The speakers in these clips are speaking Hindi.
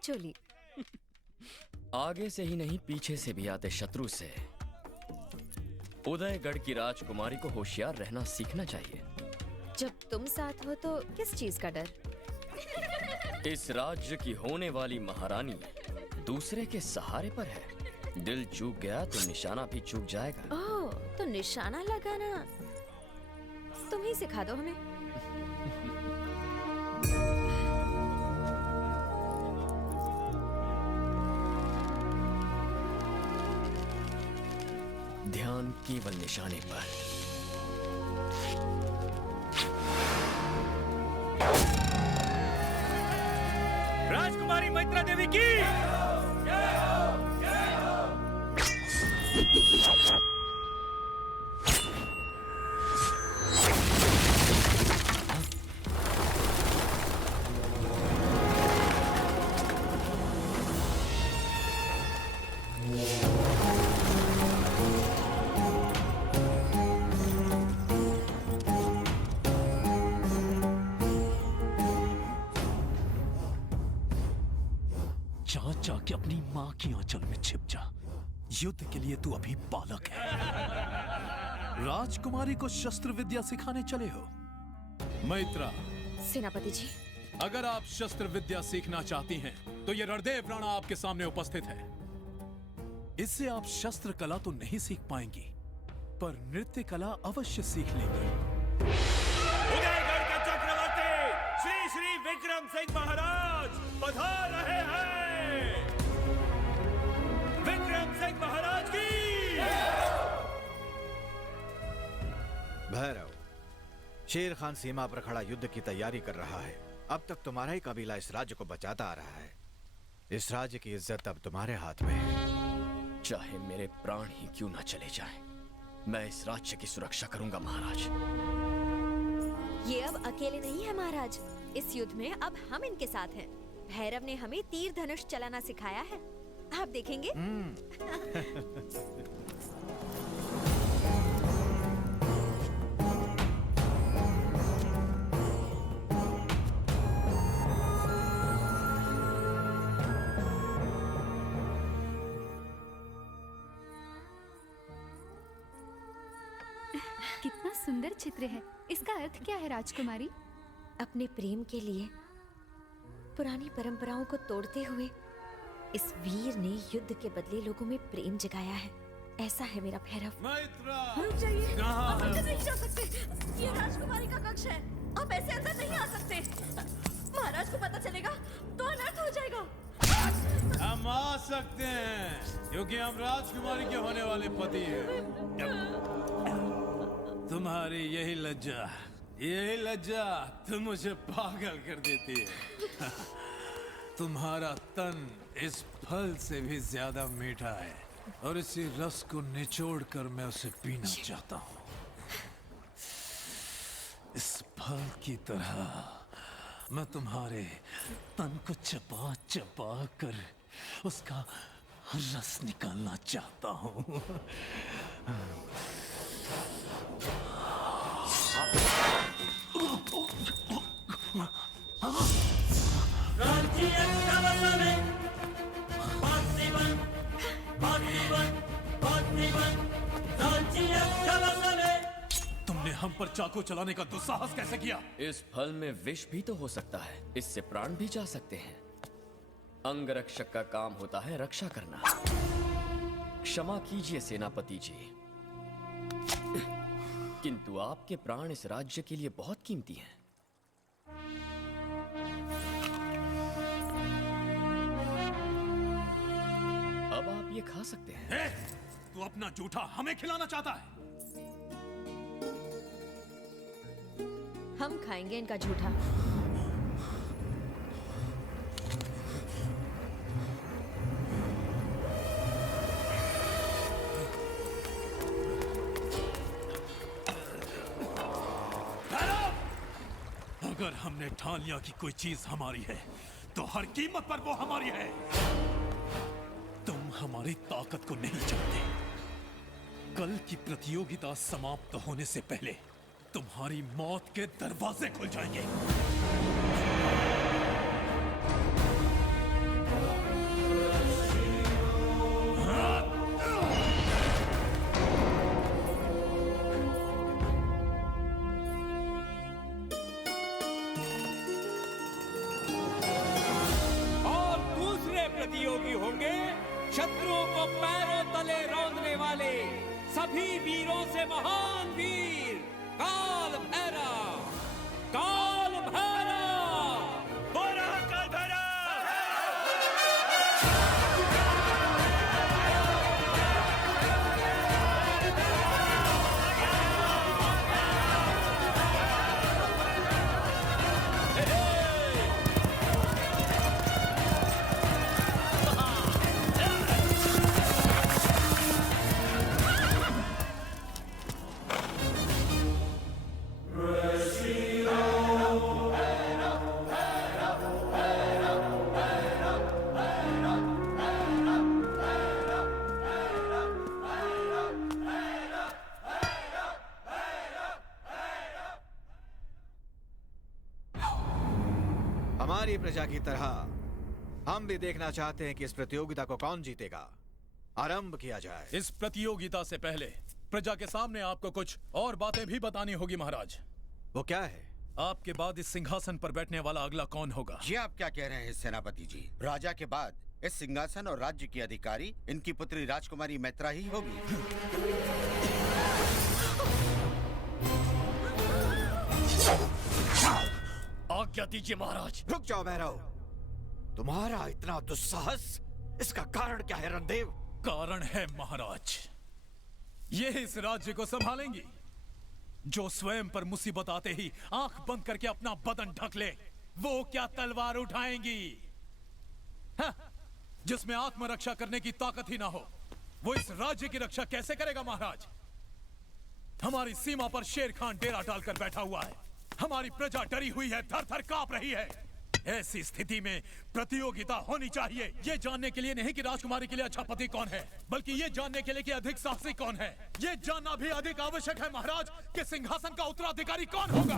चोली। आगे से ही नहीं पीछे से भी आते शत्रु से उदयगढ़ की राजकुमारी को होशियार रहना सीखना चाहिए। जब तुम साथ हो तो किस चीज का डर? इस राज्य की होने वाली महारानी दूसरे के सहारे पर है। दिल चूक गया तो निशाना भी चूक जाएगा। ओह, तो निशाना लगाना तुम ही सिखा दो हमें। ध्यान केवल निशाने पर। राजकुमारी मैत्रा देवी की जाके अपनी मां की आंचल में छिप जा। युद्ध के लिए तू अभी बालक है। राजकुमारी को शस्त्र विद्या सिखाने चले हो? मैत्रा, सेनापति जी, अगर आप शस्त्र विद्या सीखना चाहती हैं, तो ये रणदेव राणा आपके सामने उपस्थित है। इससे आप शस्त्र कला तो नहीं सीख पाएंगी, पर नृत्य कला अवश्य सीख लेंगी। उदयगढ़ के चक्रवर्ती श्री श्री विक्रम सिंह महाराज पधार रहे हैं। विक्रम सिंह महाराज की। भैरव, शेर खान सीमा पर खड़ा युद्ध की तैयारी कर रहा है। अब तक तुम्हारा ही कबीला इस राज्य को बचाता आ रहा है। इस राज्य की इज्जत अब तुम्हारे हाथ में है। चाहे मेरे प्राण ही क्यों ना चले जाएं, मैं इस राज्य की सुरक्षा करूंगा महाराज। ये अब अकेले नहीं है महाराज। इस युद्ध में अब हम इनके साथ हैं। भैरव ने हमें तीर धनुष चलाना सिखाया है, आप देखेंगे। कितना सुंदर चित्र है। इसका अर्थ क्या है राजकुमारी? अपने प्रेम के लिए पुरानी परंपराओं को तोड़ते हुए इस वीर ने युद्ध के बदले लोगों में प्रेम जगाया है। ऐसा है मेरा भैरव। मैत्रा, रुक जाइए, कहाँ आप है? अंदर नहीं जा सकते। ये राजकुमारी का कक्ष है, आप ऐसे अंदर नहीं आ सकते। महाराज को पता चलेगा तो अनर्थ हो जाएगा। हम आ सकते हैं, क्योंकि हम राजकुमारी के होने वाले पति हैं। तुम्हारी यही लज्जा तुम मुझे पागल कर देती है। तुम्हारा तन इस फल से भी ज्यादा मीठा है, और इसी रस को निचोड़ कर मैं उसे पीना चाहता हूँ। इस फल की तरह मैं तुम्हारे तन को चबा चबा कर उसका रस निकालना चाहता हूँ। तुमने हम पर चाकू चलाने का दुस्साहस कैसे किया? इस फल में विष भी तो हो सकता है, इससे प्राण भी जा सकते हैं। अंगरक्षक का काम होता है रक्षा करना। क्षमा कीजिए सेनापति जी, किंतु आपके प्राण इस राज्य के लिए बहुत कीमती हैं। अब आप ये खा सकते हैं। तू अपना जूठा हमें खिलाना चाहता है? हम खाएंगे इनका झूठा। अगर हमने ठान लिया कि कोई चीज हमारी है, तो हर कीमत पर वो हमारी है। तुम हमारी ताकत को नहीं जानते। कल की प्रतियोगिता समाप्त होने से पहले तुम्हारी मौत के दरवाजे खुल जाएंगे। शत्रुओं को पैरों तले रौंदने वाले सभी वीरों से महान वीर काल भैरव, काल भैरव, बोला काल भैरव। हमारी प्रजा की तरह हम भी देखना चाहते हैं कि इस प्रतियोगिता को कौन जीतेगा। आरंभ किया जाए। इस प्रतियोगिता से पहले प्रजा के सामने आपको कुछ और बातें भी बतानी होगी महाराज। वो क्या है? आपके बाद इस सिंहासन पर बैठने वाला अगला कौन होगा? ये आप क्या कह रहे हैं सेनापति जी? राजा के बाद इस सिंहासन और राज्य की अधिकारी इनकी पुत्री राजकुमारी मैत्रा ही होगी। आज्ञा दीजिए महाराज। रुक जाओ भैरव, तुम्हारा इतना दुस्साहस, इसका कारण क्या है रणदेव? कारण है महाराज, ये इस राज्य को संभालेंगी जो स्वयं पर मुसीबत आते ही आंख बंद करके अपना बदन ढक ले। वो क्या तलवार उठाएंगी? हाँ, जिसमें आत्मरक्षा करने की ताकत ही ना हो, वो इस राज्य की रक्षा कैसे करेगा महाराज? हमारी सीमा पर शेर खान डेरा डालकर बैठा हुआ है, हमारी प्रजा डरी हुई है, थर थर कांप रही है। ऐसी स्थिति में प्रतियोगिता होनी चाहिए, ये जानने के लिए नहीं कि राजकुमारी के लिए अच्छा पति कौन है, बल्कि ये जानने के लिए कि अधिक साहसी कौन है। ये जानना भी अधिक आवश्यक है महाराज कि सिंहासन का उत्तराधिकारी कौन होगा।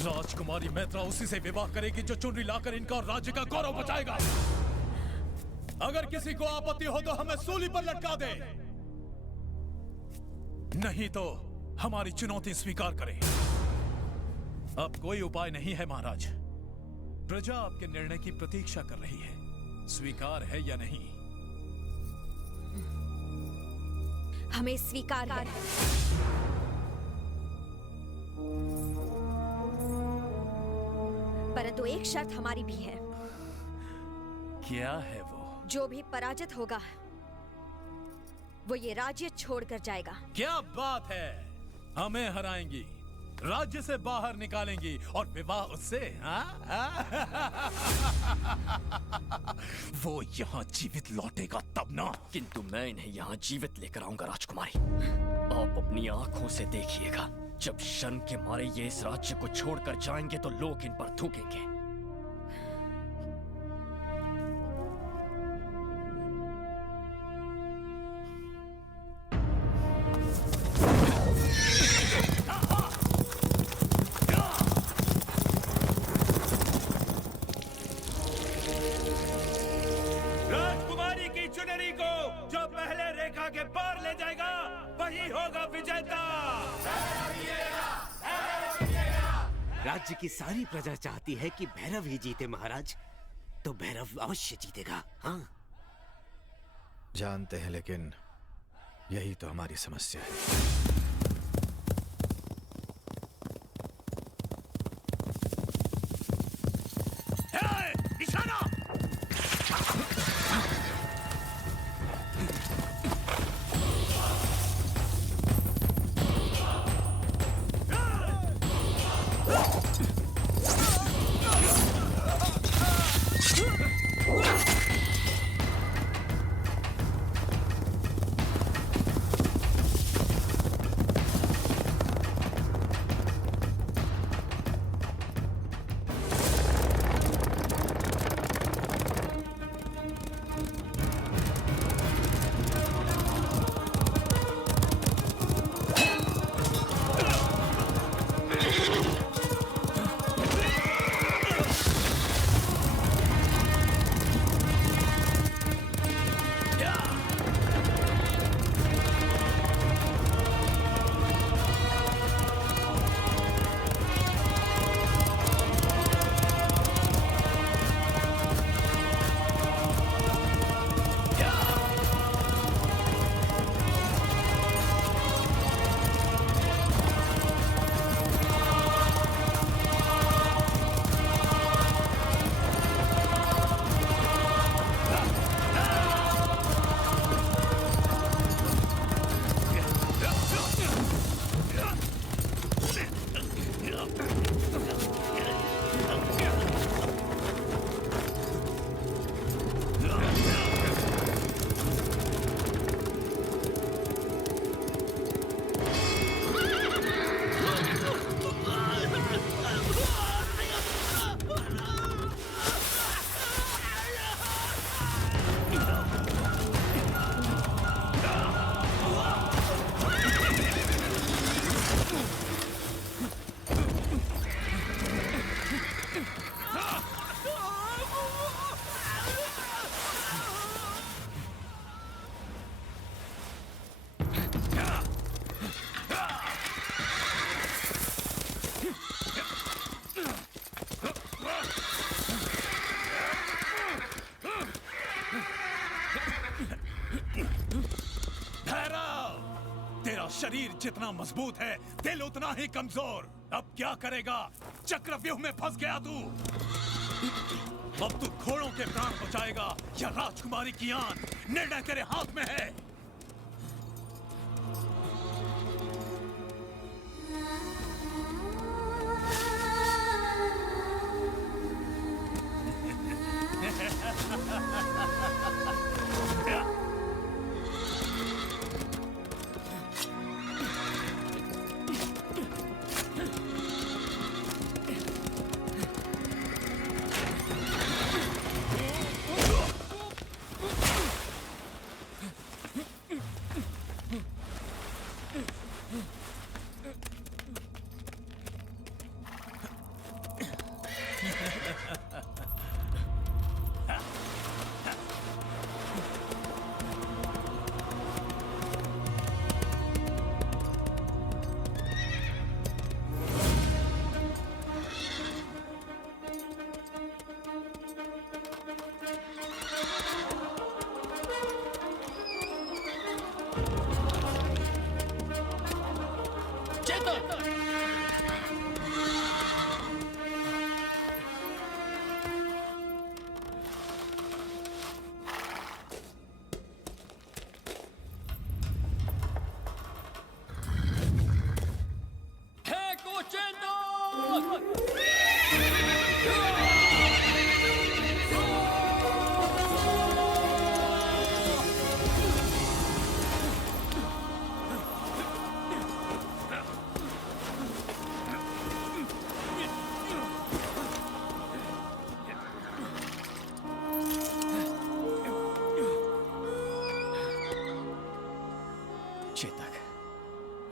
राजकुमारी मैत्रा उसी से विवाह करेगी जो चुनरी लाकर इनका और राज्य का गौरव बचाएगा। अगर किसी को आपत्ति हो तो हमें सूली पर लटका दे, नहीं तो हमारी चुनौती स्वीकार करें। अब कोई उपाय नहीं है महाराज, प्रजा आपके निर्णय की प्रतीक्षा कर रही है, स्वीकार है या नहीं? हमें स्वीकार है। परंतु एक शर्त हमारी भी है। क्या है वो? जो भी पराजित होगा वो ये राज्य छोड़कर जाएगा। क्या बात है, हमें हराएंगी, राज्य से बाहर निकालेंगी और विवाह उससे? वो यहाँ जीवित लौटेगा तब ना। किंतु मैं इन्हें यहाँ जीवित लेकर आऊंगा राजकुमारी। आप अपनी आंखों से देखिएगा, जब शर्म के मारे ये इस राज्य को छोड़कर जाएंगे तो लोग इन पर थूकेंगे। राजकुमारी की चुनरी को जो पहले रेखा के पार ले जाएगा वही होगा विजेता। राज्य की सारी प्रजा चाहती है कि भैरव ही जीते महाराज, तो भैरव अवश्य जीतेगा। हाँ जानते हैं, लेकिन यही तो हमारी समस्या है। तेरा शरीर जितना मजबूत है, दिल उतना ही कमजोर। अब क्या करेगा? चक्रव्यूह में फंस गया तू। अब तू घोड़ों के प्राण बचाएगा या राजकुमारी की आन? निर्णय तेरे हाथ में है।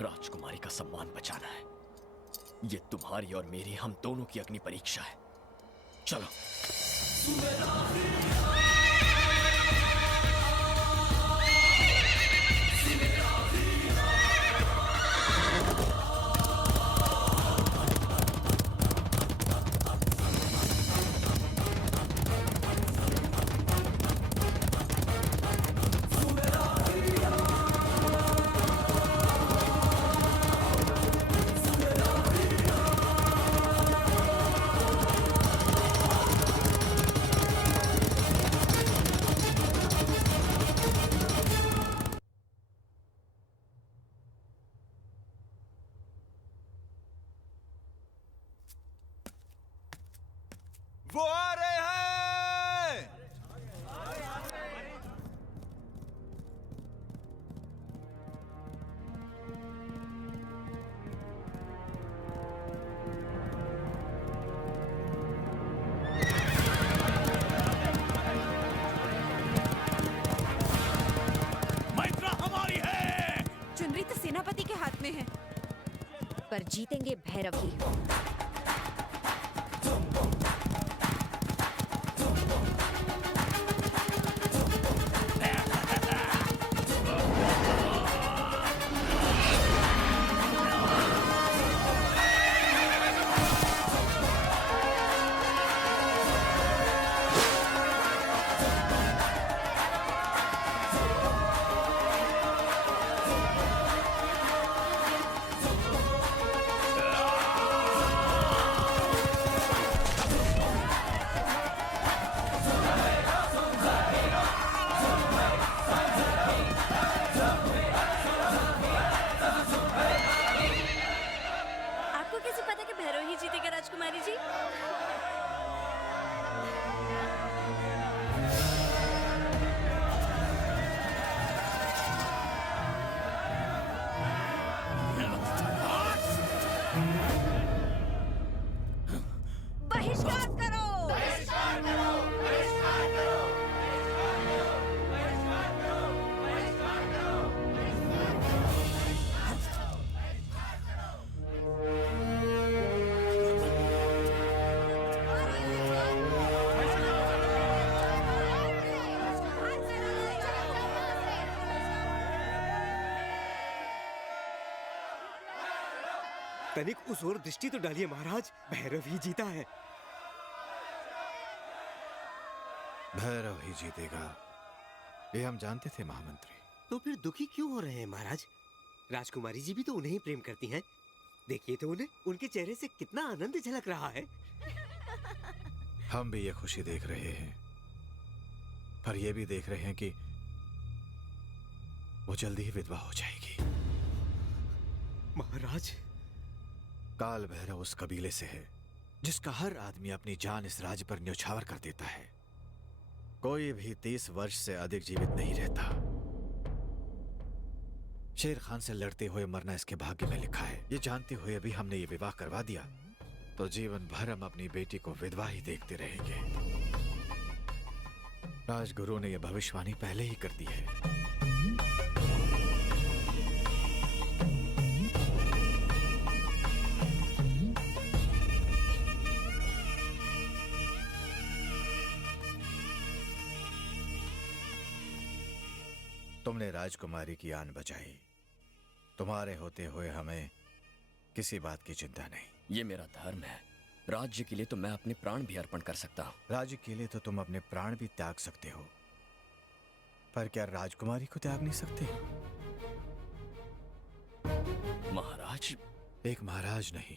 राजकुमारी का सम्मान बचाना है। ये तुम्हारी और मेरी, हम दोनों की अग्नि परीक्षा है। चलो। वो आ रहे हैं। मैत्रा हमारी है। चुनरी तो सेनापति के हाथ में है, पर जीतेंगे भैरव ही। तो पता है कि भैरव ही जीतेगा राजकुमारी जी। बहिष्कार करो! बहिष्कार करो! बहिष्कार करो! तनिक उस ओर दृष्टि तो डालिए महाराज, भैरव ही जीता है। भैरव ही जीतेगा, ये हम जानते थे महामंत्री। तो फिर दुखी क्यों हो रहे हैं महाराज? राजकुमारी जी भी तो उन्हें ही प्रेम करती हैं। देखिए तो उन्हें, उनके चेहरे से कितना आनंद झलक रहा है। हम भी ये खुशी देख रहे हैं, पर ये भी देख रहे हैं कि वो जल्दी ही विधवा हो जाएगी। महाराज, काल भैरव उस कबीले से है जिसका हर आदमी अपनी जान इस राज्य पर न्यौछावर कर देता है। कोई भी 30 वर्ष से अधिक जीवित नहीं रहता। शेर खान से लड़ते हुए मरना इसके भाग्य में लिखा है। ये जानते हुए भी हमने ये विवाह करवा दिया तो जीवन भर हम अपनी बेटी को विधवा ही देखते रहेंगे। राजगुरु ने यह भविष्यवाणी पहले ही कर दी है। तुमने राजकुमारी की आन बचाई। तुम्हारे होते हुए हमें किसी बात की चिंता नहीं। ये मेरा धर्म है। राज्य के लिए तो मैं अपने प्राण भी अर्पण कर सकता हूँ। राज्य के लिए तो तुम अपने प्राण भी त्याग सकते हो, पर क्या राजकुमारी को त्याग नहीं सकते? महाराज, एक महाराज नहीं,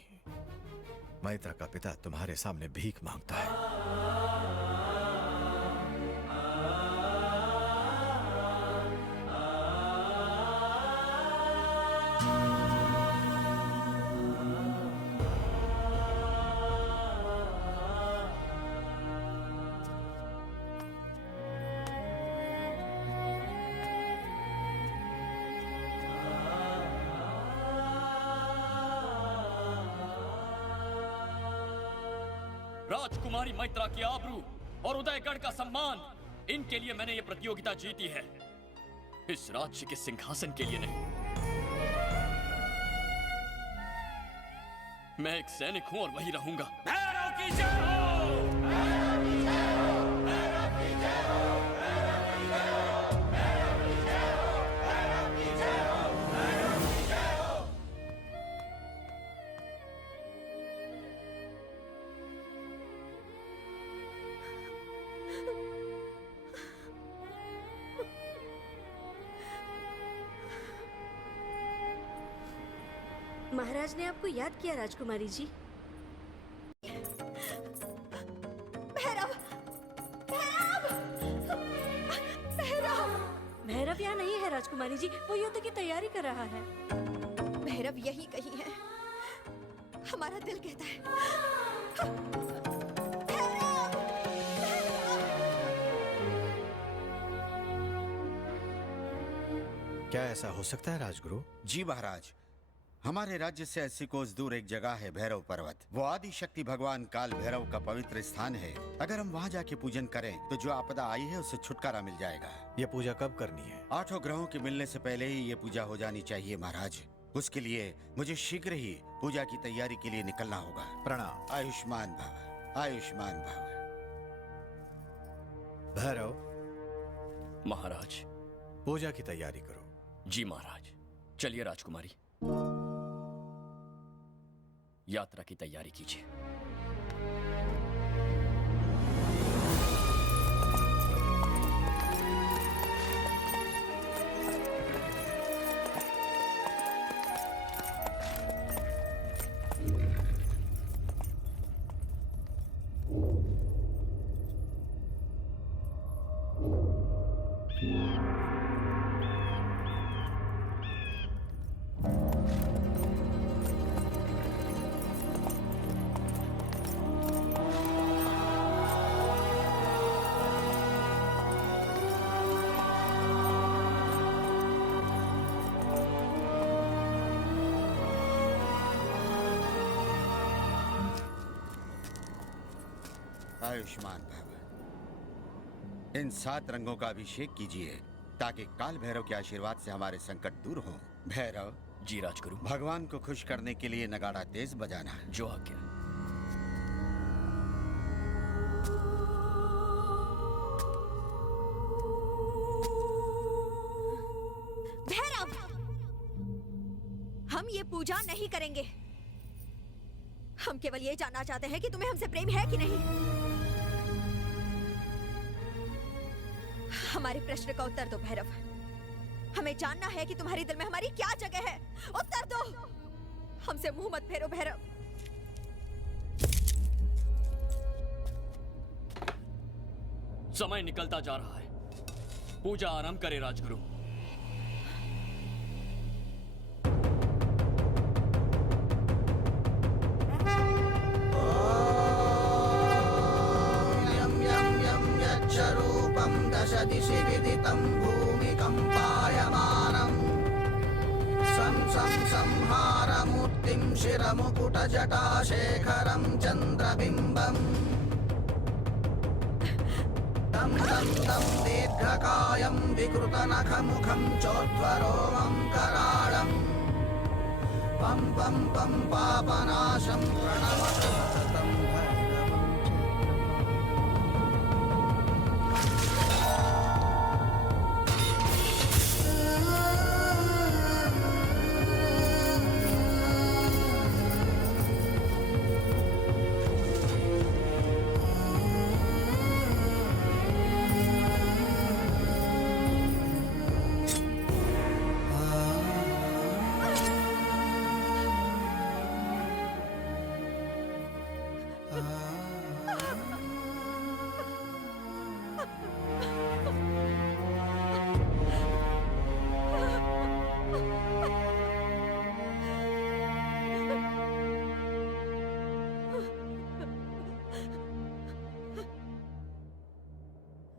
मैत्रा का पिता तुम्हारे सामने भीख मांगता है। राजकुमारी मैत्रा की आबरू और उदयगढ़ का सम्मान, इनके लिए मैंने ये प्रतियोगिता जीती है, इस राज्य के सिंहासन के लिए नहीं। मैं एक सैनिक हूं और वही रहूंगा। भैरव की जय हो! भैरव की जय हो! भैरव की जय हो! भैरव की जय हो! भैरव की जय हो! भैरव की जय हो! भैरव की जय हो! महाराज ने आपको याद किया राजकुमारी जी। भैरव! भैरव! भैरव! भैरव यहाँ नहीं है राजकुमारी जी, वो युद्ध की तैयारी कर रहा है। भैरव यही कहीं है, हमारा दिल कहता है। क्या ऐसा हो सकता है राजगुरु? जी महाराज, हमारे राज्य से 80 कोस दूर एक जगह है भैरव पर्वत। वो आदि शक्ति भगवान काल भैरव का पवित्र स्थान है। अगर हम वहाँ जाके पूजन करें तो जो आपदा आई है उससे छुटकारा मिल जाएगा। ये पूजा कब करनी है? 8 ग्रहों के मिलने से पहले ही ये पूजा हो जानी चाहिए महाराज। उसके लिए मुझे शीघ्र ही पूजा की तैयारी के लिए निकलना होगा। प्रणाम। आयुष्मान भव, आयुष्मान भव। भैरव महाराज, पूजा की तैयारी करो। जी महाराज। चलिए राजकुमारी, यात्रा की तैयारी कीजिए। आयुष्मान भव। इन 7 रंगों का अभिषेक कीजिए ताकि काल भैरव के आशीर्वाद से हमारे संकट दूर हो। भैरव जी राजगुरु। भगवान को खुश करने के लिए नगाड़ा तेज बजाना है। जो आज्ञा। भैरव, हम ये पूजा नहीं करेंगे। हम केवल ये जानना चाहते हैं कि तुम्हें हमसे प्रेम है कि नहीं। हमारे प्रश्न का उत्तर दो भैरव। हमें जानना है कि तुम्हारे दिल में हमारी क्या जगह है। उत्तर दो। हमसे मुंह मत फेरो भैरव। समय निकलता जा रहा है। पूजा आरंभ करे राजगुरु। दिशि विदितं भूमिकम्पायमानम् संहारमूर्तिं शिरमुकुटजटाशेखरं चन्द्रबिम्बम् तं दीर्घकायं विकृतनखमुखं चोर्ध्वरोमं कराळं पं पं पं पापनाशं प्रणमतं सततं भैरवम्।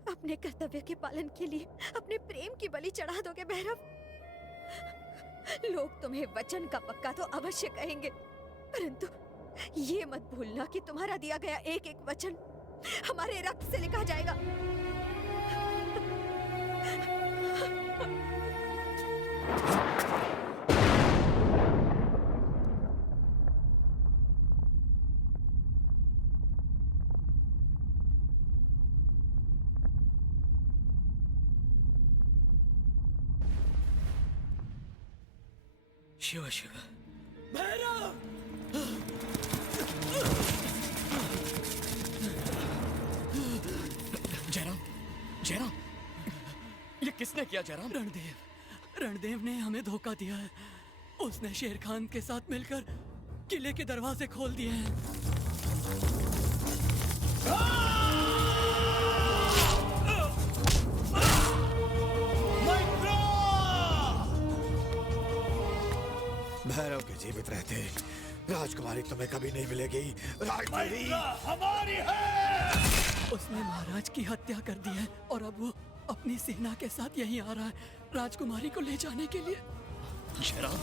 अपने कर्तव्य के पालन के लिए अपने प्रेम की बलि चढ़ा दोगे भैरव। लोग तुम्हें वचन का पक्का तो अवश्य कहेंगे, परंतु ये मत भूलना कि तुम्हारा दिया गया एक एक वचन हमारे रक्त से लिखा जाएगा। शिव शिव। भैरव! जयराम, जयराम, ये किसने किया जयराम? रणदेव ने हमें धोखा दिया है। उसने शेर खान के साथ मिलकर किले के दरवाजे खोल दिए हैं। भैरव के जीवित रहते राजकुमारी तुम्हें कभी नहीं मिलेगी। राजकुमारी हमारी है। उसने महाराज की हत्या कर दी है और अब वो अपनी सेना के साथ यहीं आ रहा है राजकुमारी को ले जाने के लिए। जयराम,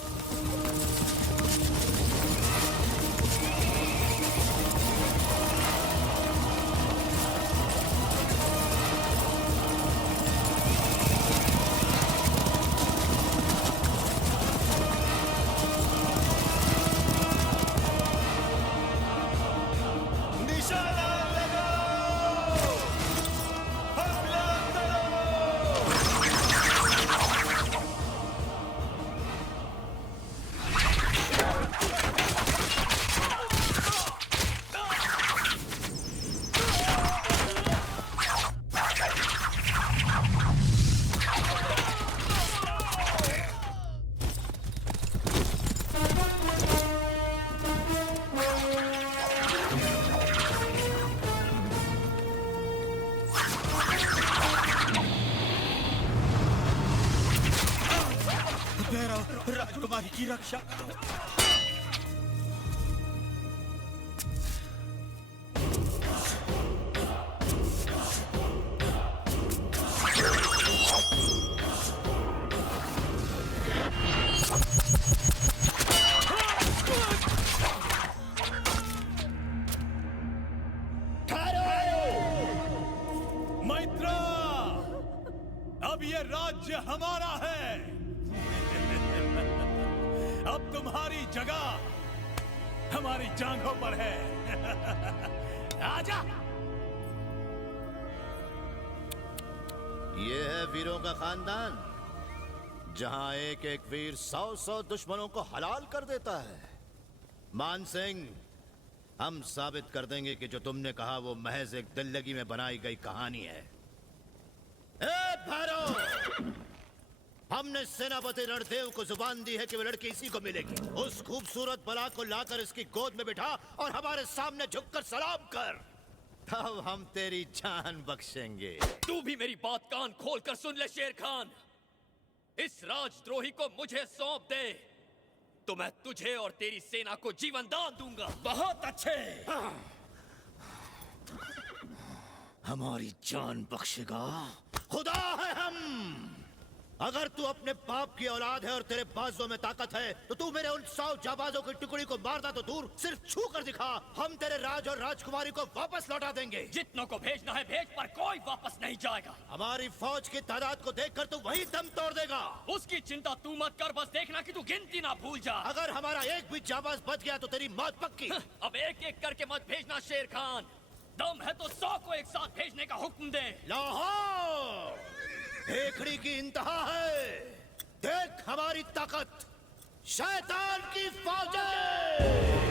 राजकुमारी की रक्षा करो। ठहरो! ये राज्य हमारा है। अब तुम्हारी जगह हमारी जांघों पर है। आजा। ये है वीरों का खानदान, जहां एक एक वीर 100-100 दुश्मनों को हलाल कर देता है। मान सिंह, हम साबित कर देंगे कि जो तुमने कहा वो महज एक दिल लगी में बनाई गई कहानी है। ए भैरव, हमने सेनापति रणदेव को जुबान दी है कि वो लड़की इसी को मिलेगी। उस खूबसूरत बला को लाकर इसकी गोद में बिठा और हमारे सामने झुककर सलाम कर, तब हम तेरी जान बख्शेंगे। तू भी मेरी बात कान खोलकर सुन ले शेर खान। इस राजद्रोही को मुझे सौंप दे तो मैं तुझे और तेरी सेना को जीवन दान दूंगा। बहुत अच्छे। हमारी जान बख्शेगा, खुदा है हम। अगर तू अपने बाप की औलाद है और तेरे बाजों में ताकत है तो तू मेरे उन 100 जाबाजों की टुकड़ी को मारना तो दूर, सिर्फ छू कर दिखा, हम तेरे राज और राजकुमारी को वापस लौटा देंगे। जितनों को भेजना है भेज, पर कोई वापस नहीं जाएगा। हमारी फौज की तादाद को देखकर तू वही दम तोड़ देगा। उसकी चिंता तू मत कर, बस देखना कि तू गिनती ना भूल जा। अगर हमारा एक भी जाबाज बच गया तो तेरी मौत पक्की। अब एक एक करके मत भेजना शेर खान। दम है तो 100 को एक साथ भेजने का हुक्म दे। लाहौर हेखड़ी की इंतहा है। देख हमारी ताकत, शैतान की फौजें।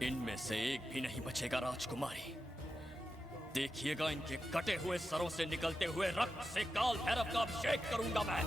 इनमें से एक भी नहीं बचेगा राजकुमारी। देखिएगा, इनके कटे हुए सरों से निकलते हुए रक्त से काल भैरव का अभिषेक करूंगा मैं।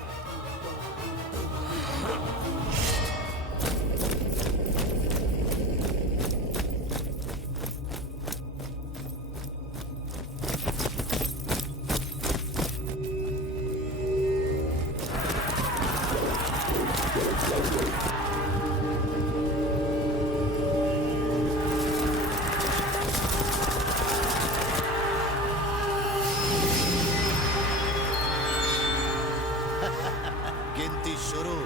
गिनती शुरू।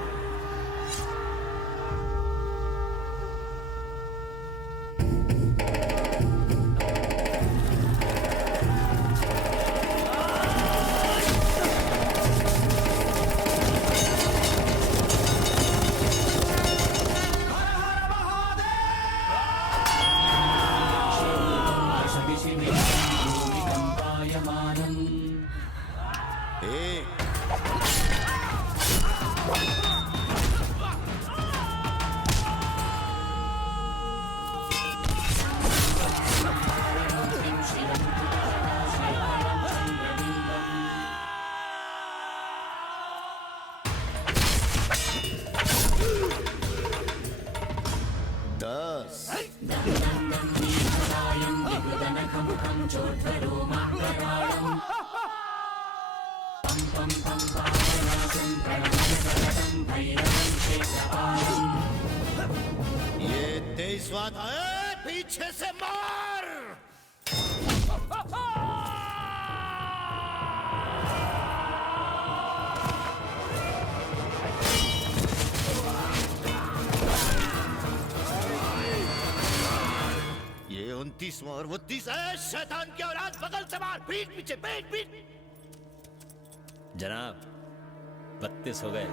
ये 23वां था। पीछे से मार। ये 29वां और वो 30 है। शैतान की औलाद, बगल से मार। पीठ पीछे, पीठ पीठ। जनाब 32 हो गए।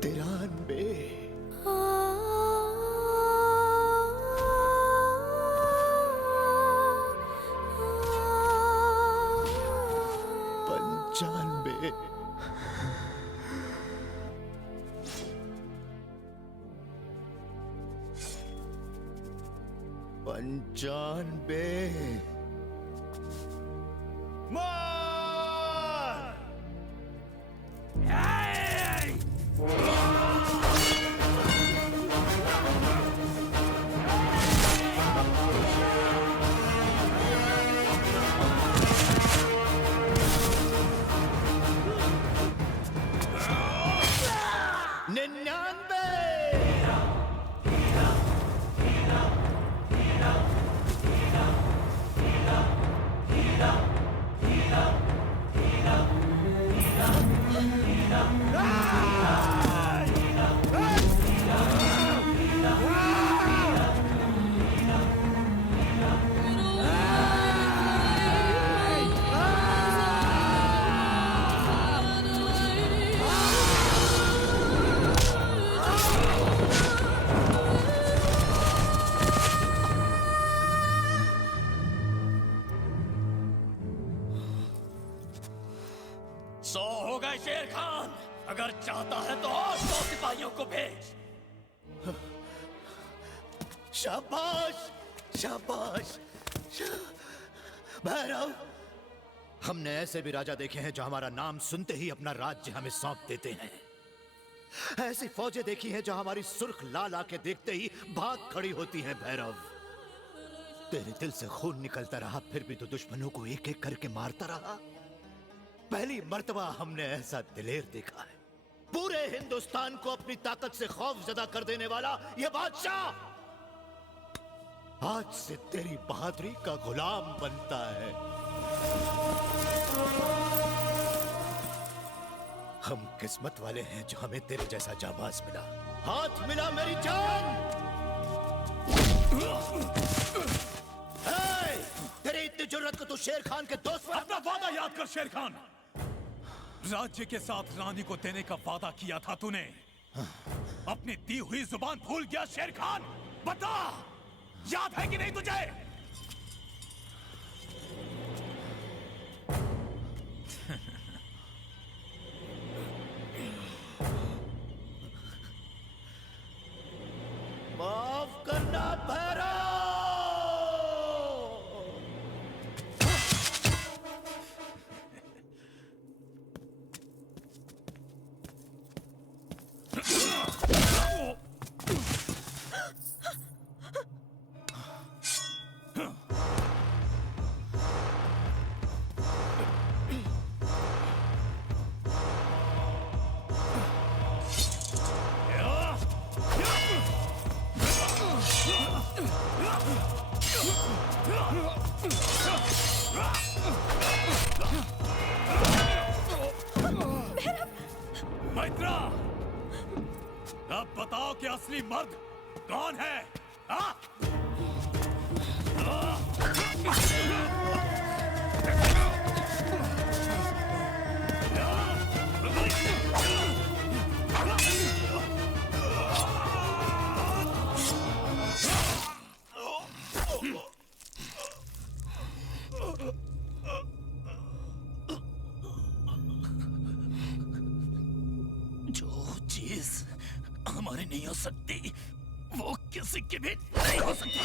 93 95 95 मार! सौ हो गए शेर खान। अगर चाहता है तो और 100 सिपाहियों को भेज। शाबाश शाबाश भैरव, हमने ऐसे भी राजा देखे हैं जो हमारा नाम सुनते ही अपना राज्य हमें सौंप देते हैं। ऐसी फौजें देखी हैं जो हमारी सुर्ख लाल आके देखते ही भाग खड़ी होती हैं। भैरव, तेरे दिल से खून निकलता रहा, फिर भी तो दुश्मनों को एक एक करके मारता रहा। पहली मर्तबा हमने ऐसा दिलेर देखा है। पूरे हिंदुस्तान को अपनी ताकत से खौफजदा कर देने वाला ये बादशाह आज से तेरी बहादुरी का गुलाम बनता है। हम किस्मत वाले हैं जो हमें तेरे जैसा जाबाज मिला। हाथ मिला मेरी जान। तेरी इतनी जरूरत को तू शेर खान के दोस्त अपना वादा याद कर शेर खान। राज्य के साथ रानी को देने का वादा किया था तूने। अपनी दी हुई जुबान भूल गया शेर खान? बता, याद है कि नहीं तुझे? माफ करना भैरव। मैत्रा, अब बताओ कि असली मर्द कौन है? हाँ? हमारी नहीं हो सकती, वो किसी की भी नहीं हो सकती।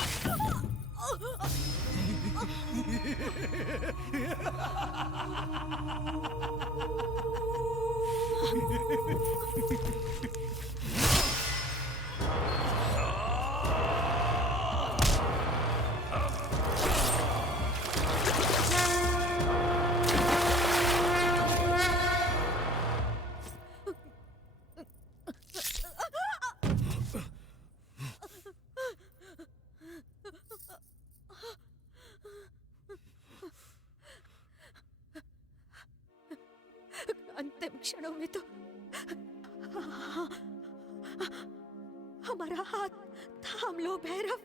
अंतिम क्षणों में तो हमारा हाथ थाम लो भैरव।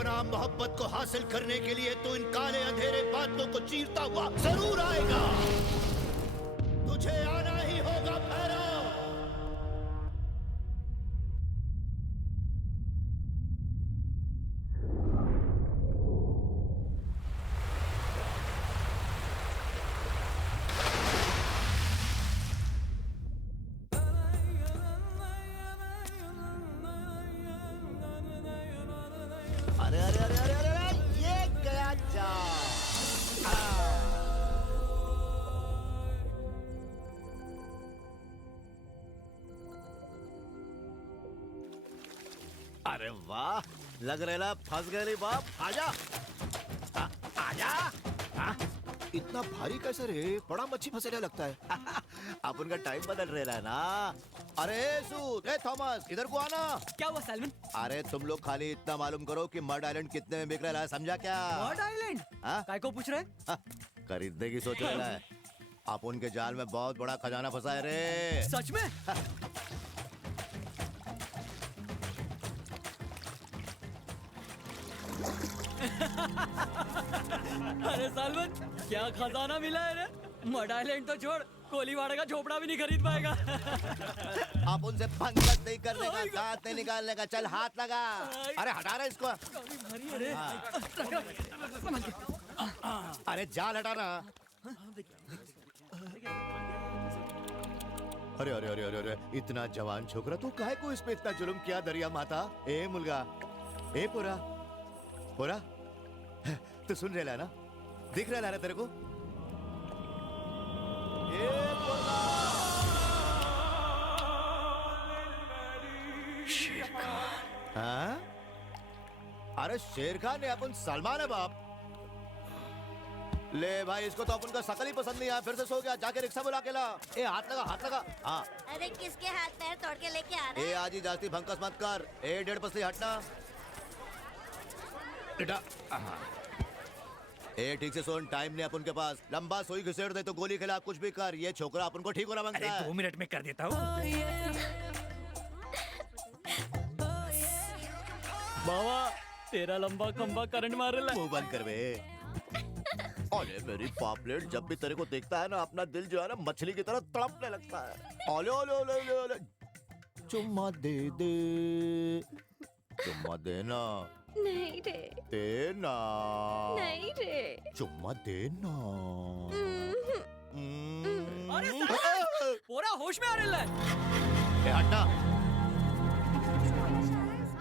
अपना मोहब्बत को हासिल करने के लिए तो इन काले अंधेरे बादलों को चीरता हुआ जरूर आएगा। तुझे आना ही होगा भैरव। अरे अरे अरे अरे अरे अरे, ये गया जा। अरे वाह, लग रहा फंस गए बाप। आजा आजा। इतना भारी कैसे रे? बड़ा मच्छी फंसेला लगता है। अपन का टाइम बदल रहा है ना। अरे सूद, ए थॉमस, इधर को आना। क्या हुआ सैलमन? अरे तुम लोग खाली इतना मालूम करो कि मड आइलैंड कितने में बिक रहा है, समझा क्या? Mud island? काय को पूछ रहे? खरीदने की सोच रहा है। आप उनके जाल में बहुत बड़ा खजाना फंसा है रे। सच में? अरे सालमन, क्या खजाना मिला है रे? मड आइलैंड तो छोड़, कोलीवाड़ा का झोपड़ा भी नहीं खरीद पाएगा। आप उनसे पंगत नहीं करने का, दांत नहीं निकालने का। चल हाथ लगा। अरे हटा रहा इसको। अरे जाल हटाना। अरे अरे अरे अरे अरे, इतना जवान छोकरा, तू काहे को इस पे इतना जुल्म किया दरिया माता? ए मुलगा, ए पूरा पूरा, तू सुन रहा है ना? दिख रहा है ना तेरे को? शेर खान। हाँ? अरे शेर खान ने अपन सलमान है बाप। ले भाई, इसको तो अपन का शकल ही पसंद नहीं आया, फिर से सो गया। जाके रिक्शा बुला के ला। ए हाथ लगा, हाथ लगा। हाँ। अरे किसके हाथ पैर तोड़ के लेके आ रहा ए है? आज ही जास्ती भंकस मत कर। ए 1.5 पसली हटना बेटा। ए ठीक से सोन, टाइम नहीं अपन के पास। लंबा सोई घिसेड़ दे तो गोली खिला, कुछ भी कर। ये छोकरा अपन को ठीक होना मांगता है। 2 मिनट में कर देता हूँ। बाबा, तेरा लंबा खंबा करंट मारे ला। मुंह बंद कर बे। अरे मेरी पापलेट, जब भी तेरे को देखता है ना, अपना दिल जो है ना मछली की तरह तड़पने लगता है। ओले ओले ओले ओले ओले। चुम्मा दे दे, चुम्मा देना। नहीं रे, देना। नहीं रे, चुम्मा देना। अरे पूरा होश में आ रहा है। हटना।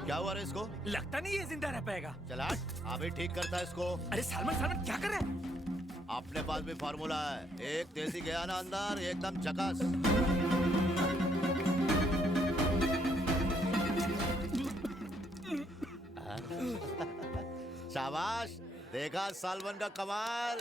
क्या हुआ रे इसको? लगता नहीं ये जिंदा रह पाएगा। चल हट, अभी ठीक करता है इसको। अरे सलमान क्या कर रहे हैं? अपने पास भी फार्मूला है। एक देसी गया ना अंदर, एकदम झकास। शाबाश, देखा सालमन का कमाल।